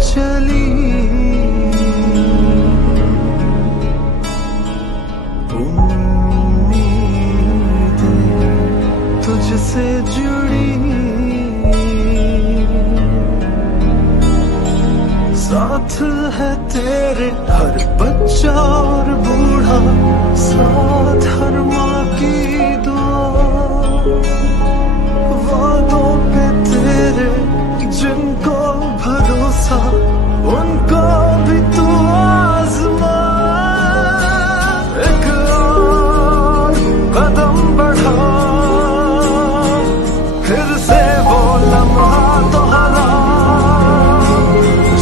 चली, उम्मीदें तुझसे जुड़ी, साथ है तेरे हर बच्चा और बूढ़ा, साथ हर माँ की दुआ, वादों पे तेरे जिनको भरोसा, उनको भी तू आज़मा। एक और कदम बढ़ा, फिर से वो लम्हा दोहरा,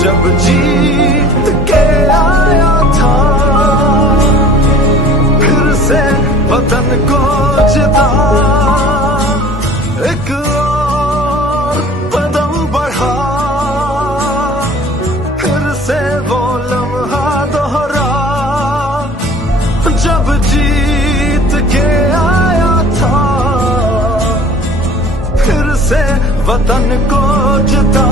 जब जीत के आया था, फिर से वतन को जिता। एक और कदम बढ़ा, फिर से वो लम्हा दोहरा, जब जीत के आया था, फिर से वतन को जिता।